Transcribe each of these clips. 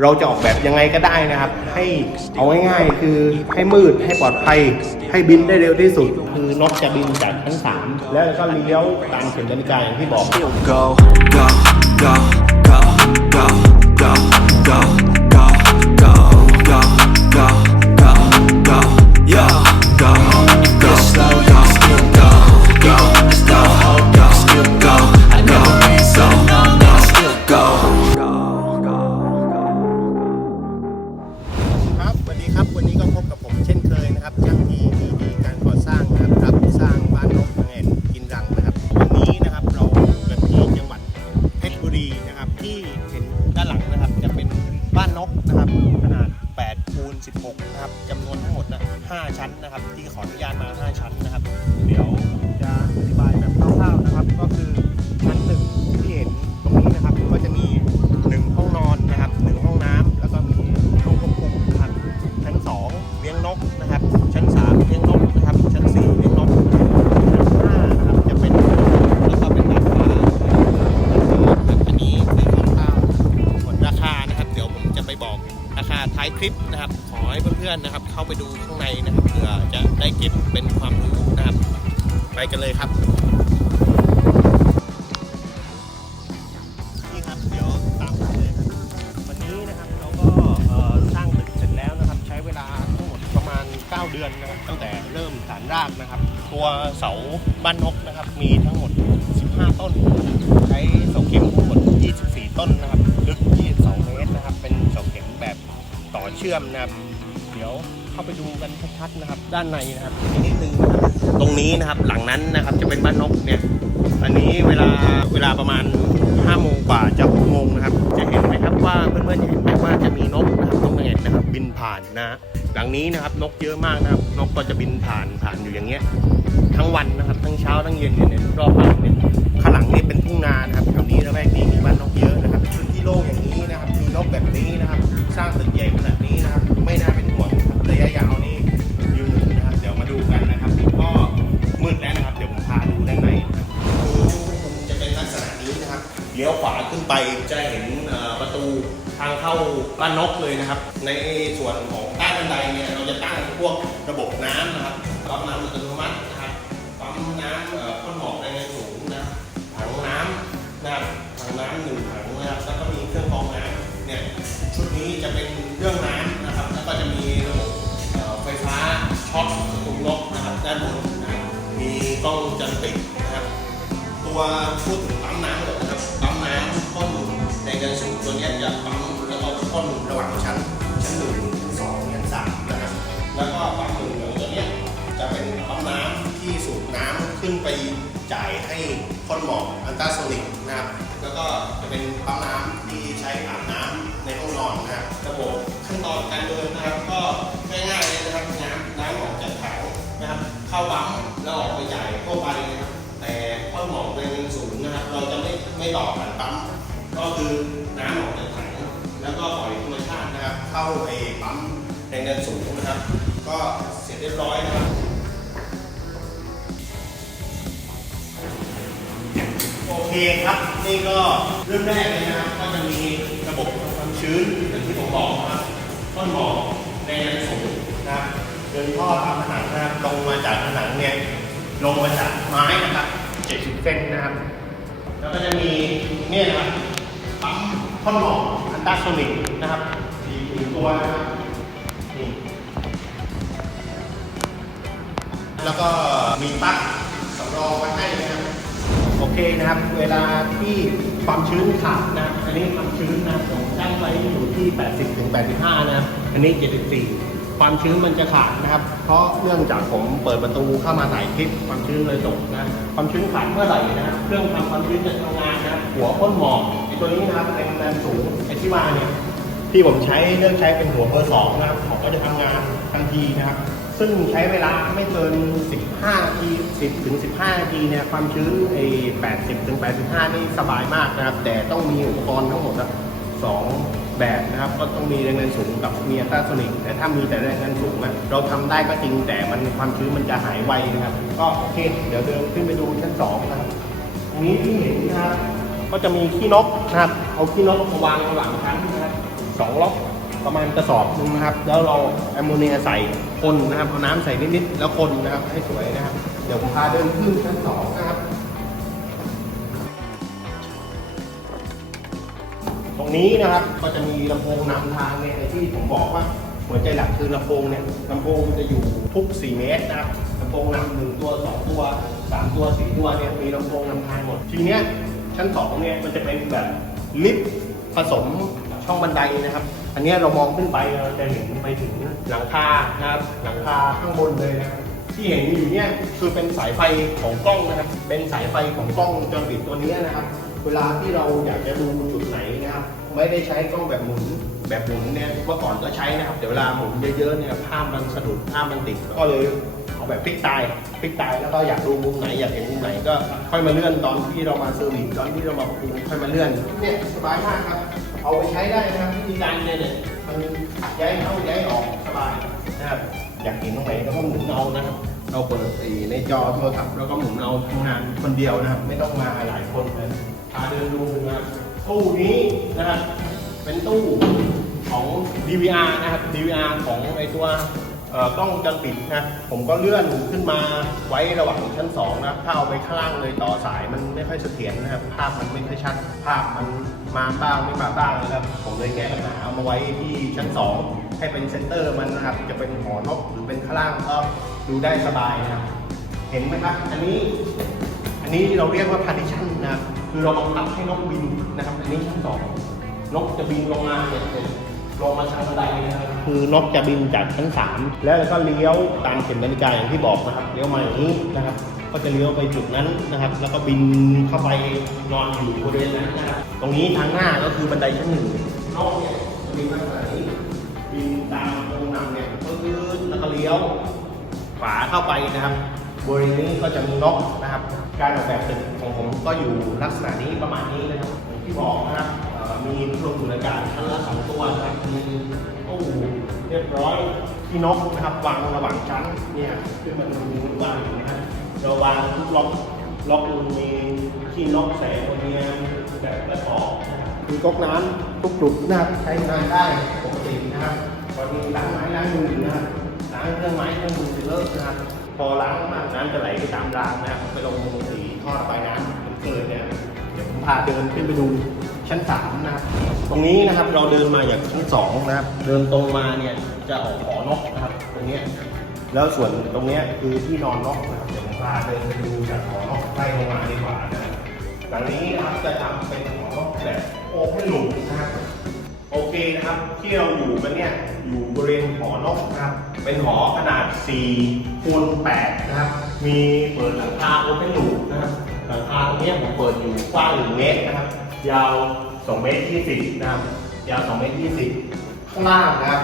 เราจะออกแบบยังไงก็ได้นะครับ ให้เอาง่ายๆคือให้มืดให้ปลอดภัย ให้บินได้เร็วที่สุด คือนกจะบินจากทั้งสามแล้วก็เลี้ยวตามเข็มนาฬิกาอย่างที่บอก go go go go go กันเลยครับนี่ครับเดี๋ยวตามผมเลยครับวันนี้นะครับเราก็เอ่อสร้างตึกเสร็จแล้วนะครับ ใช้เวลาทั้งหมดประมาณ 9 เดือนนะครับ ตั้งแต่เริ่มฐานรากนะครับ ตัวเสาบ้านนกนะครับ มีทั้งหมด 15 ต้นนะครับใช้เสาเข็มทั้งหมด 24 ต้นนะครับลึก 22 เมตรนะครับ เป็นเสาเข็มแบบต่อเชื่อมนะครับ เดี๋ยวเข้าไปดูกันชัดๆนะครับ ด้านในนะครับอีกนิดนึงนะครับ ตรงนี้นะครับหลังนั้นนะครับจะเป็นบ้านนกเนี่ยอันนี้เวลาเวลาประมาณ5โมงกว่าจะ6โมงนะครับ จะเห็นไหมครับว่าเพื่อนๆจะเห็นไหมว่าจะมีนกนะครับนกเง็ดนะครับ บินผ่านนะหลังนี้นะครับนกเยอะมากนะครับ นกก็จะบินผ่านผ่านอยู่อย่างเงี้ยทั้งวันนะครับ ทั้งเช้าทั้งเย็นเนี่ยเนี่ยรอบบ้านเนี่ยข้างหลังนี่เป็นทุ่งนานะครับแถวนี้ระแวกนี้มีบ้านนกเยอะนะครับพื้นที่โล่งอย่างนี้นะครับมีนกแบบนี้นะครับ สร้างตึกใหญ่ขนาดนี้นะครับ ไปจะเห็นประตูทางเข้าบ้านนกเลยนะครับ ในส่วนของใต้บันไดเนี่ยเราจะตั้งพวกระบบน้ำนะครับรับน้ำอัตโนมัตินะครับปั๊มน้ำเอ่อพ่นหมอกแรงสูงนะถังน้ำนะครับถังน้ำหนึ่งถังนะครับแล้วก็มีเครื่องกรองน้ำเนี่ยชุดนี้จะเป็นเรื่องน้ำนะครับ แล้วก็จะมีระบบไฟฟ้าช็อตถุงนกนะครับด้านบนนะครับมีกล้องวงจรปิดนะครับ ตัวพูดถึง ขึ้นไปจ่ายให้พ่นหมอกอันตราโซนิกนะครับ แล้วก็จะเป็นปั๊มน้ำที่ใช้อาบน้ำในห้องนอนนะครับระบบขั้นตอนการเดินนะครับ ก็ง่ายๆเลยนะครับน้ำน้ำออกจากถังนะครับ เข้าปั๊มแล้วออกไปจ่ายทั่วไปนะครับ แต่พ่นหมอกแรงสูงนะครับ เราจะไม่ไม่ต่อผ่านปั๊มก็คือน้ำออกจากถังแล้วก็ปล่อยธรรมชาตินะครับ เข้าไปปั๊มแรงดันสูงนะครับ ก็เสร็จเรียบร้อยนะครับ เคครับ นี่ก็เรื่องแรกเลยนะครับ ก็จะมีระบบความชื้นอย่างที่ผมบอกนะครับ ต้นหมอกแรงดันสูงนะครับเดินท่อตามผนังนะครับลงมาจากผนังเนี่ยลงมาจากไม้นะครับ70เซนนะครับ แล้วก็จะมีเนี่ยนะครับปั๊มพ่นหมอกอันตราโซนิกนะครับสี่ตัวนะครับนี่แล้วก็มีปั๊ก เคนะครับ เวลาที่ความชื้นขาดนะอันนี้ความชื้นนะผมตั้งไว้อยู่ที่ 80ถึง85 นะ อันนี้ 74 ความชื้นมันจะขาดนะครับ เพราะเนื่องจากผมเปิดประตูเข้ามาถ่ายคลิปความชื้นเลยตกนะ ความชื้นขาดเมื่อไหร่นะครับ เครื่องทำความชื้นจะทำงานนะ หัวพ่นหมอกไอตัวนี้นะครับเป็นแรงสูงไอ้ที่ว่าเนี่ยที่ผมใช้เลือกใช้เป็นหัวเบอร์สองนะครับผมก็จะทำงานทันทีนะครับ ซึ่งใช้เวลาไม่เกิน 15นาที10ถึง15นาทีเนี่ยความชื้นไอ้80ถึง85 นี่สบายมากนะครับ แต่ต้องมีอุปกรณ์ทั้งหมดอะสองแบบนะครับ ก็ต้องมีแรงดันสูงกับมีอัลตราโซนิกแต่ถ้ามีแต่แรงดันสูงอะเราทำได้ก็จริงแต่มันความชื้นมันจะหายไวนะครับ ก็โอเค เดี๋ยวเดินขึ้นไปดูชั้นสองนะครับนี้ที่เห็นนะครับ ก็จะมีขี้นกนะครับ เอาขี้นกมาวางหว่างชั้นนะครับสองล็อก ประมาณกระสอบหนึงนะครับ แล้วเราแอมโมเนียใส่คนนะครับเอาน้ำใส่นิดๆแล้วคนนะครับให้สวยนะครับ เดี๋ยวผมพาเดินขึ้นชั้นสองนะครับ ตรงนี้นะครับก็จะมีลำโพงนำทางเนี่ยที่ผมบอกว่าหัวใจหลักคือลำโพงเนี่ยลำโพงมันจะอยู่ทุก 4 เมตรนะครับลำโพงนำหนึ่งตัวสองตัวสามตัวสี่ตัวเนี่ยมีลำโพงนำทางหมด ทีเนี้ยชั้นสองเนี่ยมันจะเป็นแบบลิฟต์ผสมช่องบันไดนะครับ อันนี้เรามองขึ้นไปเราจะเห็นไปถึงหลังคานะครับหลังคาข้างบนเลยนะครับที่เห็นอยู่เนี่ยคือเป็นสายไฟของกล้องนะครับ เป็นสายไฟของกล้องจรปิดตัวนี้นะครับ เวลาที่เราอยากจะดูจุดไหนนะครับ ไม่ได้ใช้กล้องแบบหมุนแบบหมุนเนี่ยเมื่อก่อนก็ใช้นะครับแต่เวลาหมุนเยอะๆเนี่ยภาพมันสะดุดภาพมันติดก็เลยเอาแบบพลิกตายพลิกตายแล้วก็อยากดูมุมไหนอยากเห็นมุมไหนก็ค่อยมาเลื่อนตอนที่เรามาเซอร์วิสตอนที่เรามาปรุงค่อยมาเลื่อนเนี่ยสบายมากครับ เอาไปใช้ได้นะครับวิธีการเนี่ยเนี่ยมันย้ายเข้าย้ายออกสบายนะครับอยากเห็นตรงไหนก็หมุนเอานะครับเราเปิดสีในจอโทรศัพท์แล้วก็หมุนเอาทำงานคนเดียวนะครับ ไม่ต้องมาหลายคนเลยพาเดินดูนะครับตู้นี้นะครับเป็นตู้ของ DVR นะครับ DVR ของไอตัว กล้องวงจรปิดนะผมก็เลื่อนขึ้นมาไว้ระหว่างชั้น2นะครับถ้าเอาไปข้างล่างเลยต่อสายมันไม่ค่อยเสถียรนะครับภาพมันไม่ค่อยชัด ภาพมันมาบ้างไม่มาบ้างนะครับ ผมเลยแก้ปัญหาเอามาไว้ที่ชั้น 2 ให้เป็นเซนเตอร์มันนะครับจะเป็นหอนกหรือเป็นข้างล่างก็ดูได้สบายนะครับเห็นไหมครับอันนี้อันนี้เราเรียกว่า partition นะครับคือเราบังคับให้นกบินนะครับ อันนี้ชั้นสองนกจะบินลงมาเนี่ยเนี่ย ลงมาทางบันไดนะครับคือนกจะบินจากชั้นสามแล้วก็เลี้ยวตามเข็มนาฬิกาอย่างที่บอกนะครับเลี้ยวมาอย่างนี้นะครับ ก็จะเลี้ยวไปจุดนั้นนะครับ แล้วก็บินเข้าไปนอนอยู่บริเวณนั้นนะครับตรงนี้ทางหน้าก็คือบันไดชั้นหนึ่งนกเนี่ยจะบินลักษณะนี้บินตามตรงนำเนี่ยปื๊ดแล้วก็เลี้ยวฝาเข้าไปนะครับบริเวณนี้ก็จะมีนกนะครับ การออกแบบตึกของผมก็อยู่ลักษณะนี้ประมาณนี้นะครับอย่างที่บอกนะครับ มีพัดลมดูดอากาศชั้นละสองตัวนะครับมีตู้เรียบร้อยที่นกนะครับวางระหว่างชั้นเนี่ยขึ้นมาดูว่างอยู่นะครับเราวางทุกล็อกล็อกมีที่นกแสงโมเนียแบบกระสอบนะครับมีก๊อกน้ำทุกจุดนะครับใช้งานได้ปกตินะครับตอนนี้ล้างไม้ล้างมือนะครับล้างเครื่องไม้เครื่องมือเลิกนะครับพอล้างมากน้ำจะไหลไปตามรางนะครับไปลงสีท่อระบายน้ำมันเกิดเนี่ยเดี๋ยวผมพาเดินขึ้นไปดู ชั้นสามนะครับ ตรงนี้นะครับเราเดินมาจากชั้นสองนะครับ เดินตรงมาเนี่ยจะออกหอนกนะครับ ตรงนี้แล้วส่วนตรงนี้คือที่นอนนกนะครับเดี๋ยวผมพาเดินไปดูจากหอนกไล่ลงมาดีกว่านะครับหลังนี้นะครับจะทำเป็นหอนกแบบโอเพนลูปนะครับโอเคนะครับที่เราอยู่กันเนี่ยอยู่บริเวณหอนกนะครับเป็นหอขนาด4คูณ8นะครับ มีเปิดหลังคาโอเพนลูปนะครับหลังคาตรงนี้ผมเปิดอยู่กว้าง1เมตรนะครับ ยาว2เมตร20นะครับยาว2เมตร20ข้างล่างนะครับ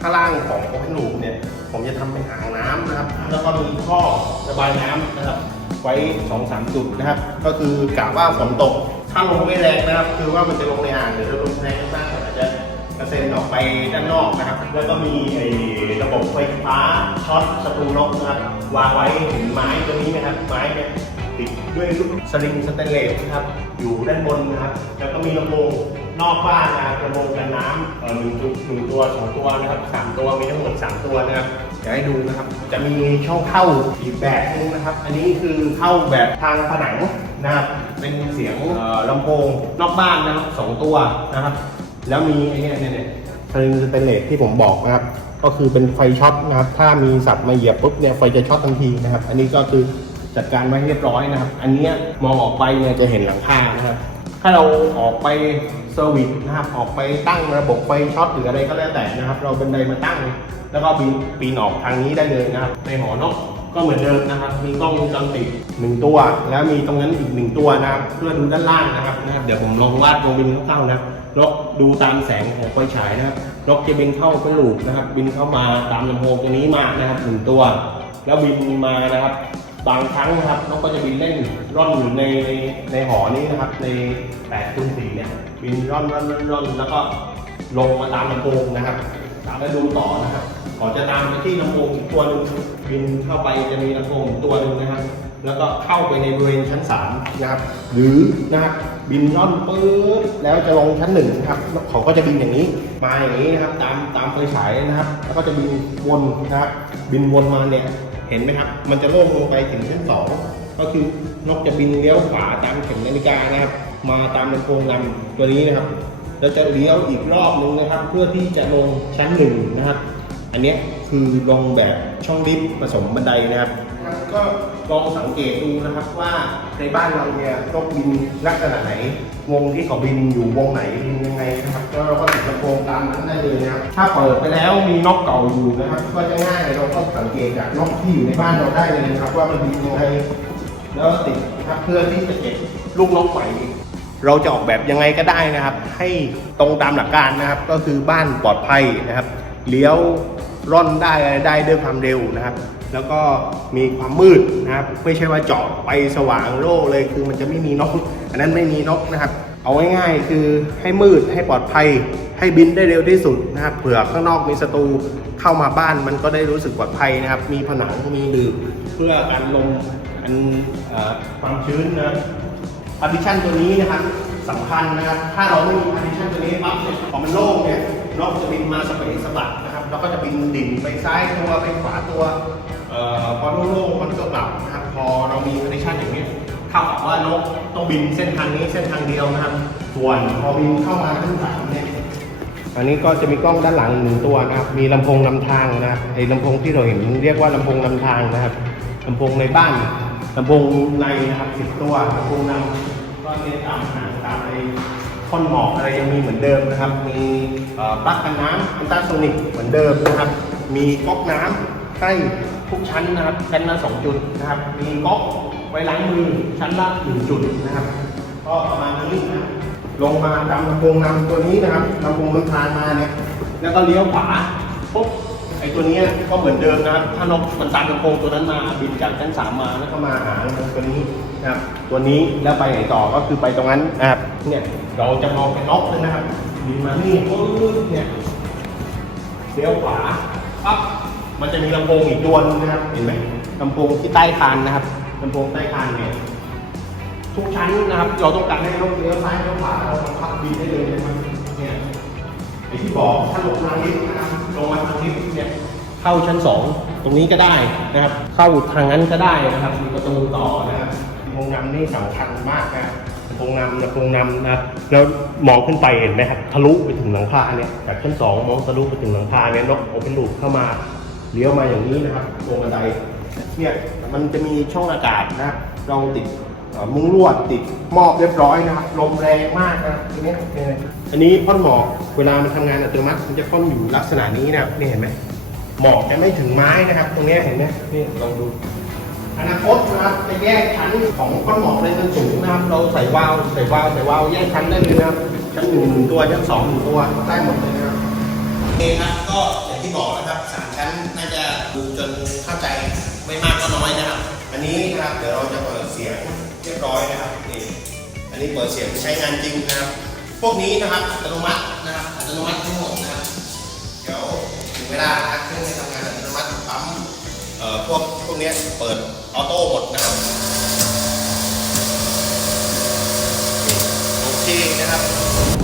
ข้างล่างของโอเพนลูปเนี่ย ผมจะทำเป็นอ่างน้ำนะครับ แล้วก็มีท่อระบายน้ำนะครับ ไว้สองสามจุดนะครับ ก็คือกะว่าฝนตก ถ้าลงไม่แรงนะครับ คือว่ามันจะลงในอ่างหรือลงในน้ำบ้างอาจจะกระเซ็นออกไปด้านนอกนะครับ แล้วก็มีไอ้ระบบไฟฟ้าช็อตสตูนกนะครับ วางไว้เห็นไม้ตัวนี้ไหมครับ ไม้เนี่ยติ ด้วยลูกสลิงสแตนเลสนะครับ อยู่ด้านบนนะครับ แล้วก็มีลำโพงนอกบ้านนะครับลำโพงกันน้ำเอ่อหนึ่งตัวหนึ่งตัวสองตัวนะครับสามตัวมีทั้งหมดสามตัวนะครับเดี๋ยวให้ดูนะครับ จะมีช่องเข้าอีกแบบนึงนะครับ อันนี้คือเข้าแบบทางผนังนะครับ เป็นเสียงเอ่อลำโพงนอกบ้านนะครับสองตัวนะครับ แล้วมีไอ้เนี่ยเนี่ยเนี่ยสลิงสเตนเลสที่ผมบอกนะครับ ก็คือเป็นไฟช็อตนะครับ ถ้ามีสัตว์มาเหยียบปุ๊บเนี่ยไฟจะช็อตทันทีนะครับ อันนี้ก็คือ จัดการไว้เรียบร้อยนะครับ อันนี้มองออกไปเนี่ยจะเห็นหลังคานะครับ ถ้าเราออกไปเซอร์วิสนะครับออกไปตั้งระบบไฟช็อตหรืออะไรก็แล้วแต่นะครับ เราเป็นไดมาตั้ง แล้วก็ปีนปีนออกทางนี้ได้เลยนะครับ ในหอนกก็เหมือนเดิมนะครับ มีกล้องวงจรปิดหนึ่งตัว แล้วมีตรงนั้นอีกหนึ่งตัวนะครับ เพื่อดูด้านล่างนะครับนะครับ เดี๋ยวผมลองวาดวงบินคร่าๆนะครับนกดูตามแสงของไฟฉายนะครับนกจะบินเข้าเป็นลูกนะครับ บินเข้ามาตามลำโพงตรงนี้มานะครับหนึ่งตัว แล้วบินมานะครับ บางครั้งนะครับนกก็จะบินเล่นร่อนอยู่ในในในหอนี้นะครับ ใน8คูณ4เนี่ยบินร่อนร่อนร่อนร่อนแล้วก็ลงมาตามลำโพงนะครับตามแล้วดูต่อนะครับก่อนจะตามไปที่ลำโพงอีกตัวหนึงบินเข้าไปจะมีลำโพงตัวหนึ่งนะครับ แล้วก็เข้าไปในบริเวณชั้น3นะครับ หรือนะครับบินร่อนปื๊ดแล้วจะลงชั้นหนึ่งนะครับเขาก็จะบินอย่างนี้มาอย่างนี้นะครับ ตามตามไฟฉายนะครับ แล้วก็จะบินวนนะครับ บินวนมาเนี่ย เห็นไหมครับ มันจะโล่งลงไปถึงชั้นสองก็คือนกจะบินเลี้ยวขวาตามเข็มนาฬิกานะครับ มาตามลำโพงลำตัวนี้นะครับแล้วจะเลี้ยวอีกรอบนึงนะครับ เพื่อที่จะลงชั้นหนึ่งนะครับ อันนี้คือลงแบบช่องลิฟต์ผสมบันไดนะครับ ก็ลองสังเกตดูนะครับว่าในบ้านเราเนี่ยนกบินลักษณะไหน วงที่เขาบินอยู่วงไหนบินยังไงนะครับก็เราก็ติดลำโพงตามนั้นได้เลยนะครับถ้าเปิดไปแล้วมีนกเก่าอยู่นะครับก็จะง่ายเราก็สังเกตจากนกที่อยู่ในบ้านเราได้เลยนะครับ ว่ามันบินยังไงแล้วติดนะครับเพื่อที่จะเก็บลูกนกใหม่เราจะออกแบบยังไงก็ได้นะครับ ให้ตรงตามหลักการนะครับ ก็คือบ้านปลอดภัยนะครับ เลี้ยวร่อนได้อะไรได้ด้วยความเร็วนะครับ แล้วก็มีความมืดนะครับไม่ใช่ว่าเจาะไปสว่างโล่เลยคือมันจะไม่มีนก อันนั้นไม่มีนกนะครับ เอาง่ายๆคือให้มืดให้ปลอดภัย ให้บินได้เร็วที่สุดนะครับเผื่อข้างนอกมีศัตรูเข้ามาบ้านมันก็ได้รู้สึกปลอดภัยนะครับ มีผนังมีหลืบเพื่อการลมอันความชื้นนะครับพาร์ติชันตัวนี้นะครับสำคัญนะครับ ถ้าเราไม่มีพาร์ติชันตัวนี้ปั๊บเนี่ยพอมันโล่งเนี่ยนกจะบินมาสเปซสบัดนะครับ แล้วก็จะบินดิ่งไปซ้ายตัวไปขวาตัว เอ่อพอโล่งๆมันก็กลับนะครับพอเรามีพาร์ติชันอย่างนี้เท่ากับว่านกต้องบินเส้นทางนี้เส้นทางเดียวนะครับ ส่วนพอบินเข้ามาขึ้นสามเนี่ยอันนี้ก็จะมีกล้องด้านหลังหนึ่งตัวนะครับ มีลำโพงนำทางนะครับไอ้ลำโพงที่เราเห็นเรียกว่าลำโพงนำทางนะครับลำโพงในบ้านลำโพงในนะครับสิบตัวลำโพงนำก็เนี่ยตามหางตามไอ้ท่อนหมอกอะไรยังมีเหมือนเดิมนะครับ มีปลั๊กกันน้ำอันตราโซนิกเหมือนเดิมนะครับ มีก๊อกน้ำให้ ทุกชั้นนะครับชั้นละสองจุดนะครับมีก๊อกไว้ล้างมือชั้นละหนึ่งจุดนะครับก็ประมาณนี้นะครับลงมาตามลำโพงนำตัวนี้นะครับลำโพงนำทางมาเนี่ยแล้วก็เลี้ยวขวาปุ๊บไอ้ตัวนี้ก็เหมือนเดิมนะครับ ถ้านกมันตามลำโพงตัวนั้นมาบินจากชั้นสามมาแล้วก็มาหาลำโพงตัวนี้นะครับตัวนี้แล้วไปไหนต่อก็คือไปตรงนั้นนะครับเนี่ยเราจะมองเป็นนกเลยนะครับบินมานี่ปุ๊บเนี่ยเลี้ยวขวาปั๊บ มันจะมีลำโพงอีกตัวนึงนะครับ เห็นไหมลำโพงที่ใต้คานนะครับลำโพงใต้คานเนี่ยทุกชั้นนะครับ เราต้องการให้รถเลี้ยวซ้ายเลี้ยวขวาเราบังคับบินได้เลยนะครับเนี่ยไอที่บอกถ้าลงทางลิฟต์นะครับลงมาทางลิฟต์เนี่ยเข้าชั้นสองตรงนี้ก็ได้นะครับ เข้าทางนั้นก็ได้นะครับมีประตูต่อนะครับโรงนำนี่สำคัญมากนะครับโรงนำนะโรงนำนะครับแล้วมองขึ้นไปเห็นไหมครับทะลุไปถึงหลังคาเนี่ยจากชั้นสองมองทะลุไปถึงหลังคาเนี่ยนกโอเปนลูปเข้ามา เลี้ยวมาอย่างนี้นะครับตรงบันไดเนี่ยมันจะมีช่องอากาศนะครับเราติดมุ้งลวดติดมอบเรียบร้อยนะครับลมแรงมากนะครับตรงนี้อันนี้พ่นหมอกเวลามันทำงานอัตโนมัติมันจะพ่นอยู่ลักษณะนี้นะครับนี่เห็นไหมหมอกจะไม่ถึงไม้นะครับ ตรงนี้เห็นไหมนี่ลองดูอนาคตนะครับจะแยกชั้นของก้อนหมอกในชั้นสูงนะครับ เราใส่วาล์วใส่วาล์วใส่วาล์วแยกชั้นได้เลยนะครับชั้นหนึ่งหนึ่งตัวชั้นสองหนึ่งตัวได้หมดเลยนะครับเองครับก็นะครับสามชั้นน่าจะดูจนเข้าใจไม่มากก็น้อยนะครับ อั นี้นะครับเดี๋ยวเราจะเปิดเสียงเรียบร้อยนะครับนี่อันนี้เปิดเสียงใช้งานจริงนะครับ พวกนี้นะครับอัตโนมัตินะครับอัตโนมัติทั้งหมดนะครับเดี๋ยวถึงเวลานะครับเครื่องจะทำงานอัตโนมัติปั๊มเอ่อพวกพวกนี้เปิดออโต้หมดนะครับโอเคนะครับ